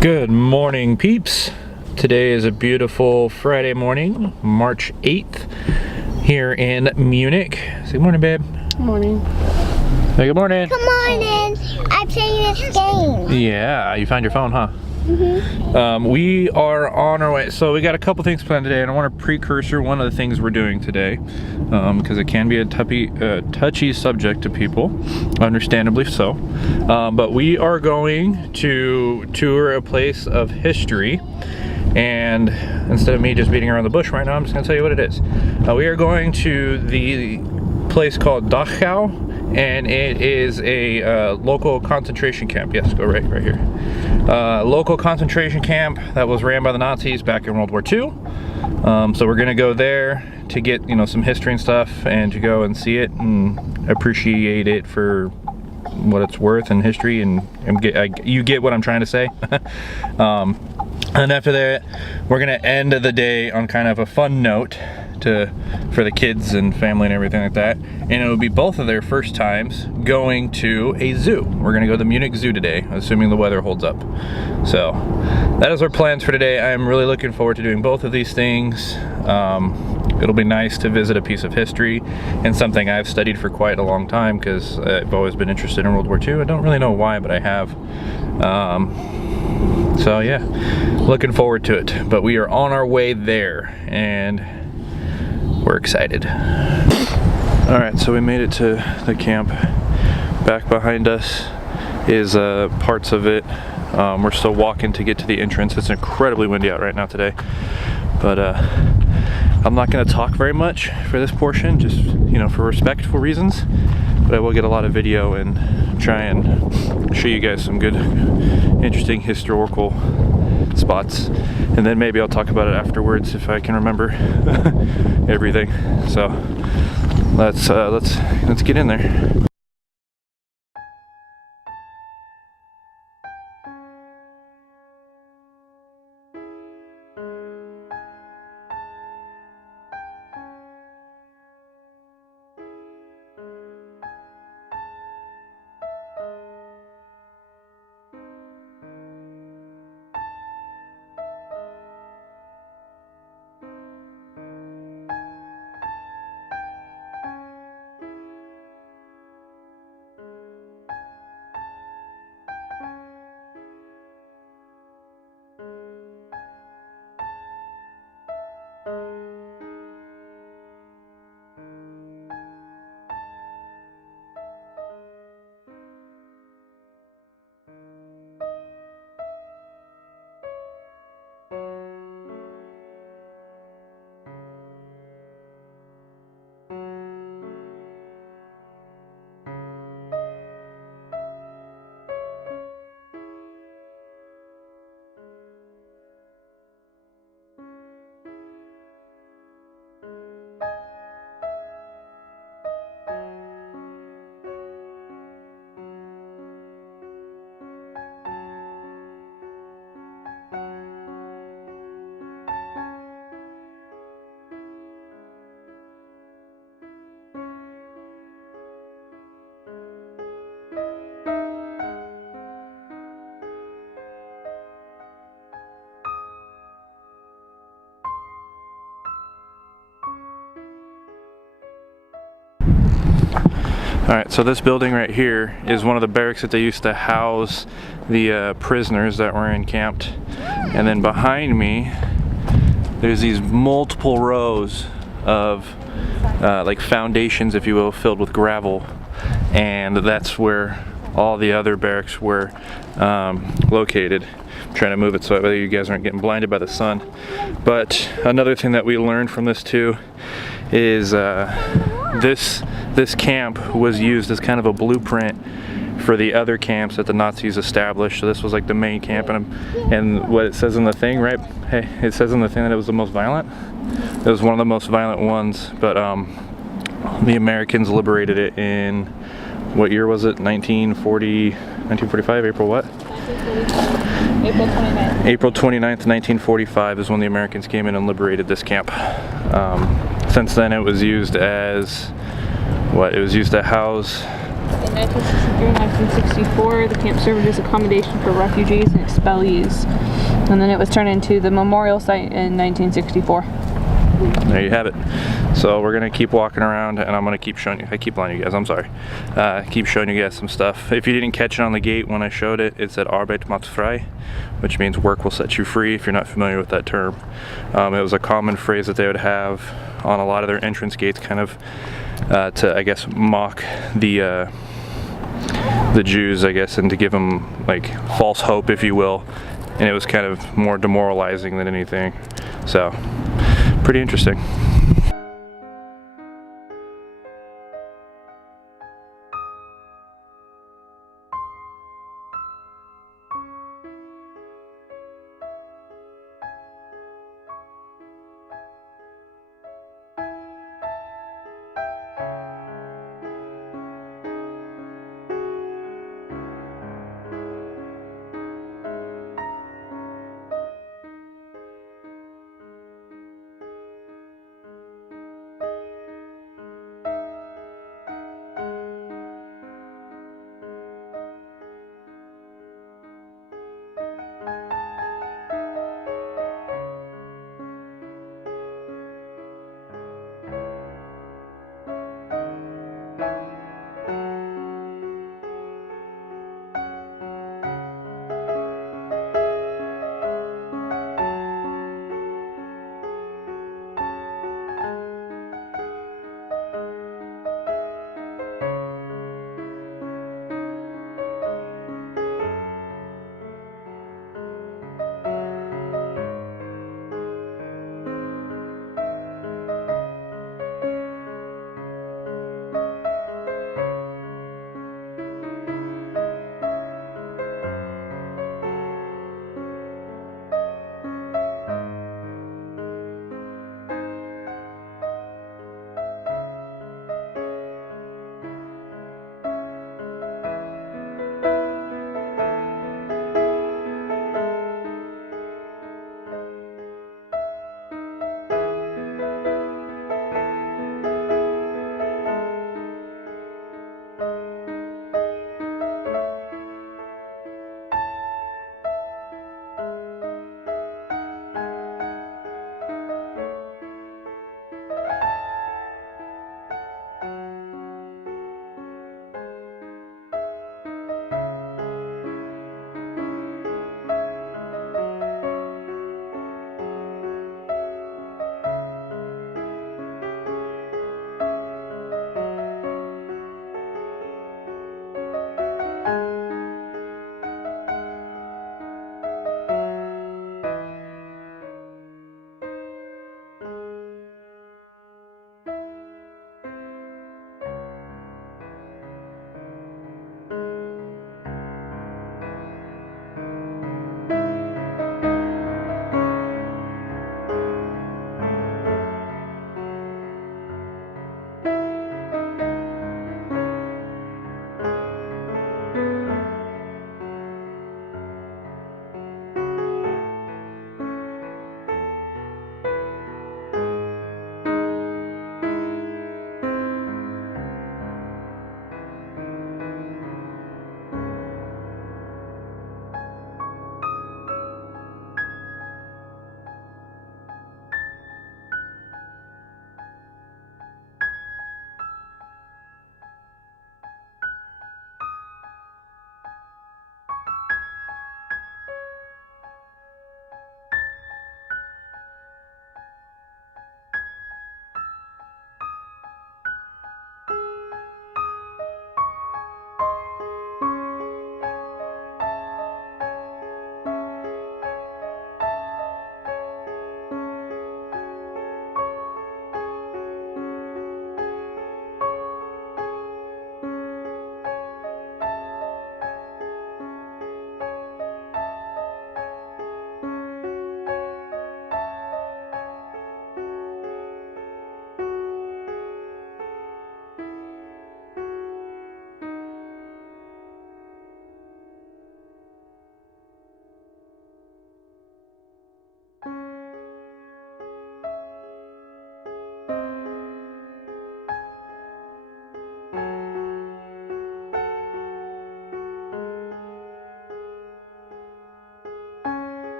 Good morning, peeps. Today is a beautiful Friday morning, March 8th, here in Munich. Say good morning, babe. Good morning. Say good morning. Good morning. I'm playing this game. Yeah, you found your phone, huh? Mm-hmm. We are on our way. So we got a couple things planned today, and I want to precursor one of the things we're doing today, because it can be a touchy subject to people, understandably so. But we are going to tour a place of history, and instead of me just beating around the bush right now, I'm just going to tell you what it is. We are going to the place called Dachau, and it is a local concentration camp. Yes, go right here. Local concentration camp that was ran by the Nazis back in World War II. So we're gonna go there to get some history and stuff, and to go and see it and appreciate it for what it's worth in history, and you get what I'm trying to say. And after that, we're gonna end the day on kind of a fun note for the kids and family and everything like that, and it will be both of their first times going to a zoo. We're gonna go to the Munich Zoo today, assuming the weather holds up. So that is our plans for today. I am really looking forward to doing both of these things. It'll be nice to visit a piece of history and something I've studied for quite a long time, because I've always been interested in World War II. I don't really know why, but I have. So yeah, looking forward to it. But we are on our way there, and we're excited. All right, so we made it to the camp. Back behind us is parts of it. We're still walking to get to the entrance. It's incredibly windy out right now today, but I'm not going to talk very much for this portion, just for respectful reasons. But I will get a lot of video and try and show you guys some good, interesting historical spots, and then maybe I'll talk about it afterwards if I can remember everything. So let's get in there. Alright, so this building right here is one of the barracks that they used to house the prisoners that were encamped. And then behind me, there's these multiple rows of like foundations, if you will, filled with gravel. And that's where all the other barracks were located. I'm trying to move it so that you guys aren't getting blinded by the sun. But another thing that we learned from this too is this camp was used as kind of a blueprint for the other camps that the Nazis established. So this was like the main camp, and what it says in the thing, right? Hey, it says in the thing that it was the most violent. It was one of the most violent ones, but the Americans liberated it in, what year was it? 1945, April what? April 29th. April 29th, 1945 is when the Americans came in and liberated this camp. Since then it was used as, what? It was used to house 1963, 1964, the camp served as accommodation for refugees and expellees. And then it was turned into the memorial site in 1964. There you have it. So we're gonna keep walking around, and I'm gonna keep showing you. I keep lying to you guys. I'm sorry. Keep showing you guys some stuff. If you didn't catch it on the gate when I showed it, it said "Arbeit macht frei," which means work will set you free. If you're not familiar with that term, it was a common phrase that they would have on a lot of their entrance gates, kind of to, I guess, mock the Jews, I guess, and to give them like false hope, if you will. And it was kind of more demoralizing than anything. So, pretty interesting.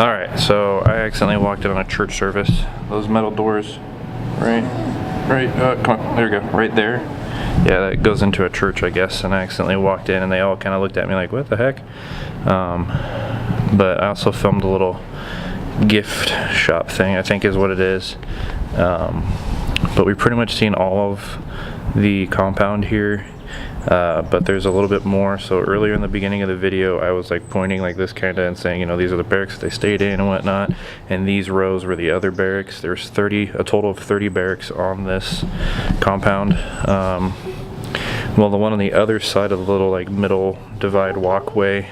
Alright, so I accidentally walked in on a church service. Those metal doors, right, come on, there we go, right there. Yeah, that goes into a church, I guess, and I accidentally walked in and they all kind of looked at me like, what the heck? But I also filmed a little gift shop thing, I think is what it is. But we've pretty much seen all of the compound here. But there's a little bit more. So earlier in the beginning of the video I was like pointing like this kind of and saying, you know, these are the barracks that they stayed in and whatnot, and these rows were the other barracks. There's a total of 30 barracks on this compound. Well, the one on the other side of the little like middle divide walkway,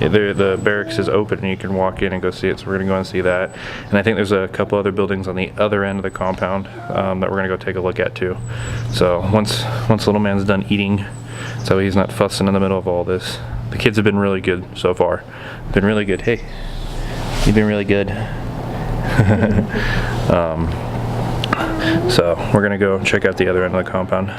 the barracks is open and you can walk in and go see it, so we're gonna go and see that. And I think there's a couple other buildings on the other end of the compound that we're gonna go take a look at too. So once little man's done eating, so he's not fussing in the middle of all this. The kids have been really good so far. Been really good. Hey, you've been really good. So we're gonna go check out the other end of the compound.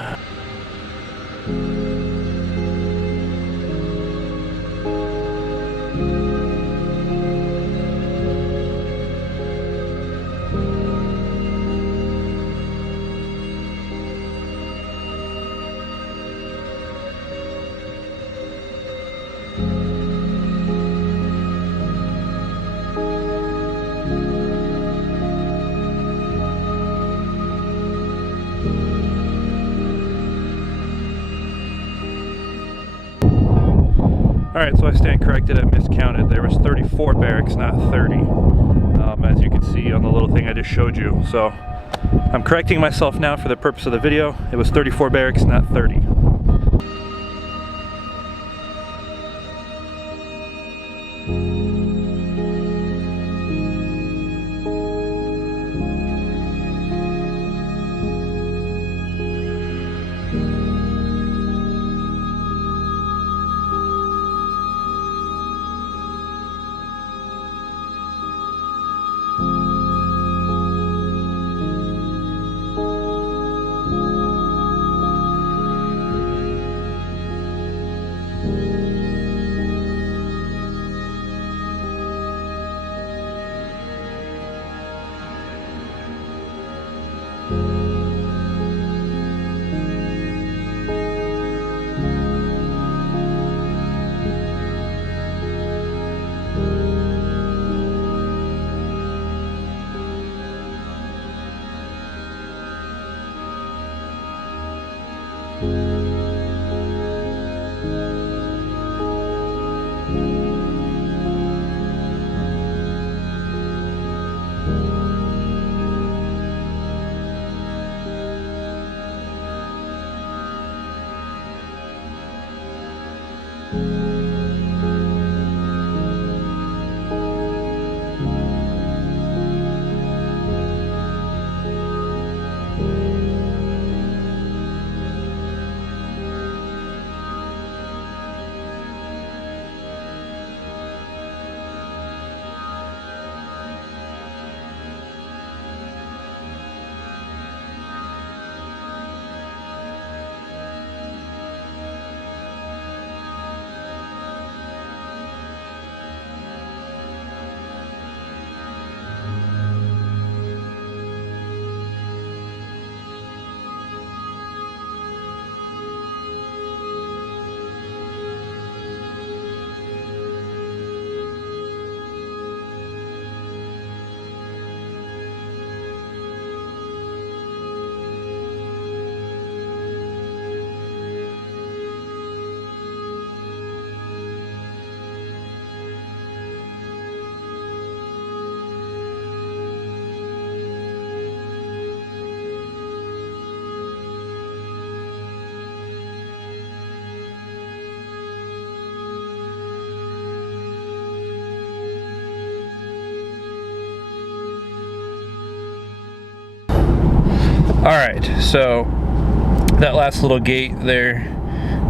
Alright, so I stand corrected, I miscounted. There was 34 barracks, not 30. As you can see on the little thing I just showed you. So I'm correcting myself now for the purpose of the video. It was 34 barracks, not 30. Alright, so that last little gate there,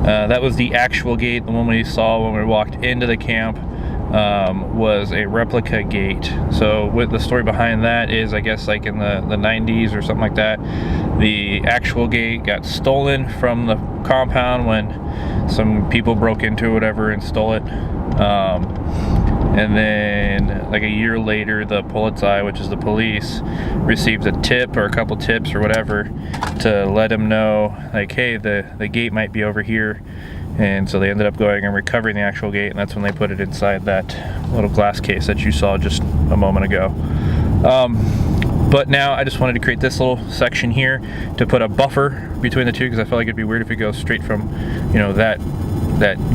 that was the actual gate. The one we saw when we walked into the camp was a replica gate. So what the story behind that is, I guess like in the 90s or something like that, the actual gate got stolen from the compound when some people broke into it, whatever, and stole it. And then like a year later, the Polizei, which is the police, received a tip or a couple tips or whatever to let them know, like, hey, the gate might be over here. And so they ended up going and recovering the actual gate, and that's when they put it inside that little glass case that you saw just a moment ago. But now I just wanted to create this little section here to put a buffer between the two, because I felt like it'd be weird if it goes straight from, you know, that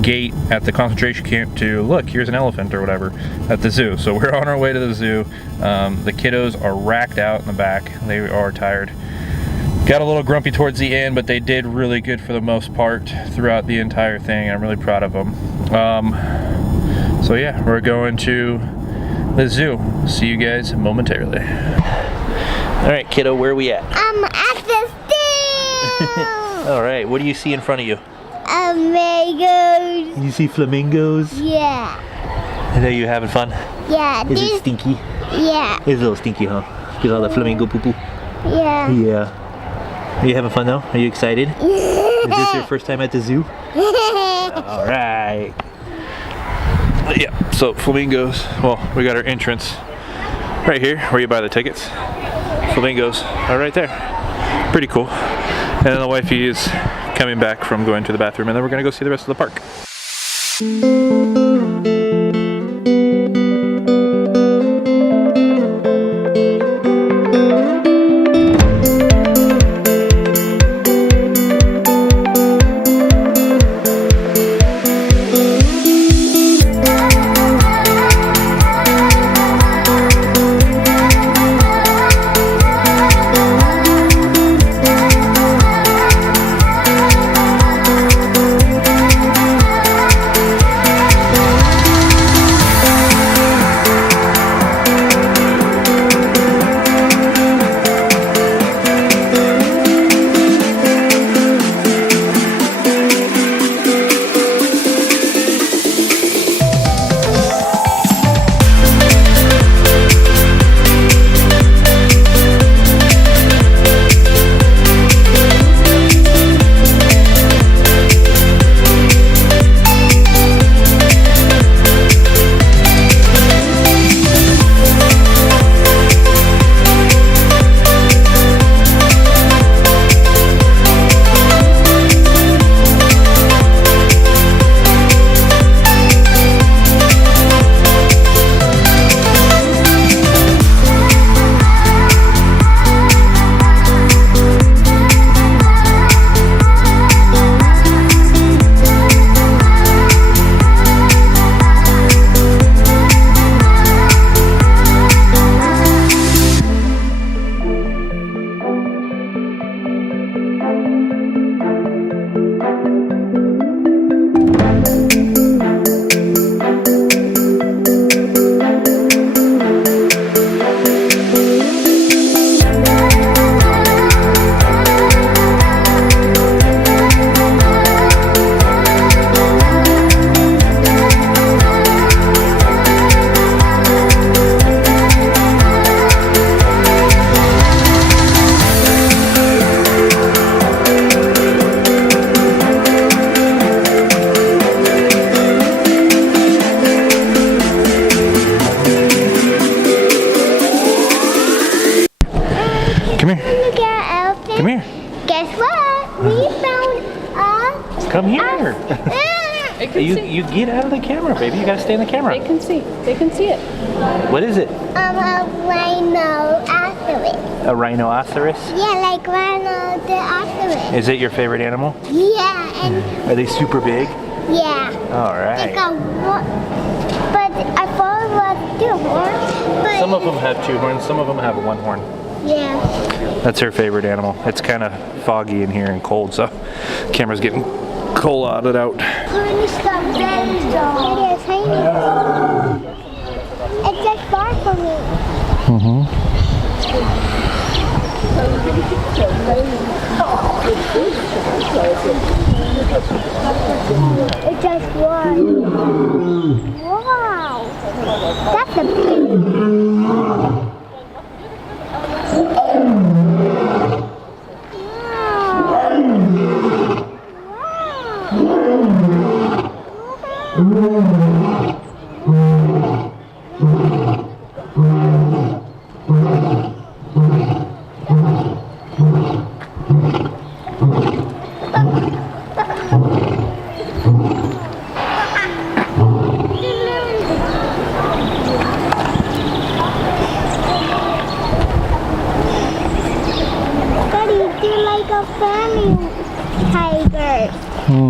gate at the concentration camp to, look, here's an elephant or whatever at the zoo. So we're on our way to the zoo. The kiddos are racked out in the back. They are tired. Got a little grumpy towards the end, but they did really good for the most part throughout the entire thing. I'm really proud of them. So yeah, we're going to the zoo. See you guys momentarily. All right, kiddo, where are we at? I'm at the zoo. All right, what do you see in front of you? Mangoes. You see flamingos? Yeah. And are you having fun? Yeah. Is it stinky? Yeah. It's a little stinky, huh? Because all the flamingo poo-poo? Yeah. Yeah. Are you having fun though? Are you excited? Is this your first time at the zoo? All right. Yeah, so flamingos. Well, we got our entrance right here where you buy the tickets. Flamingos are right there. Pretty cool. And then the wifey is coming back from going to the bathroom, and then we're gonna go see the rest of the park. Come here. Guess what? We found a... Come here. You get out of the camera, baby. You gotta stay in the camera. They can see. They can see it. What is it? A rhinoceros. A rhinoceros? Yeah, like rhinoceros. Is it your favorite animal? Yeah, and Are they super big? yeah. All They right. got one, but I thought it was 2 horns. But Some of them have 2 horns. Some of them have 1 horn. yeah. That's her favorite animal. It's kind of foggy in here and cold, so camera's getting collided out. Tiny stuff, very small. It is tiny. It's just far from me. It's just one. Wow. That's a big. Wow.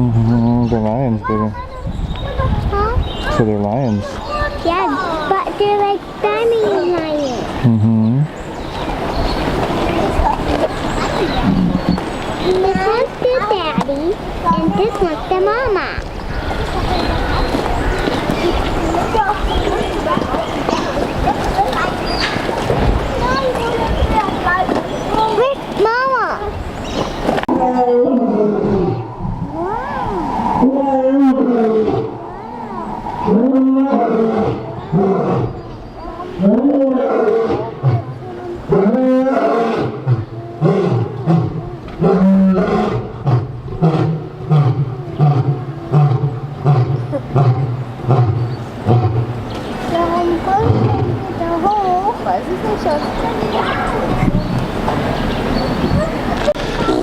They're lions, baby. Huh? So they're lions. Yeah, but they're like diamond lions. This one's the daddy, and this one's the mama. Where's mama?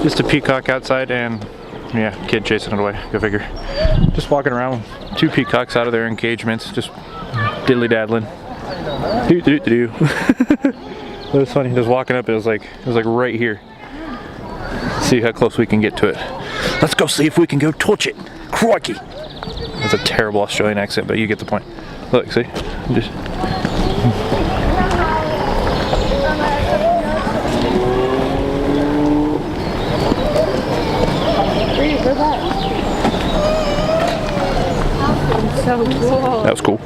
Just a peacock outside and yeah, kid chasing it away. Go figure. Just walking around with 2 peacocks out of their engagements, just diddly daddling. Do do do. It was funny. Just walking up, it was like right here. See how close we can get to it. Let's go see if we can go touch it. Crikey! That's a terrible Australian accent, but you get the point. Look, see? Just. So cool. That was cool.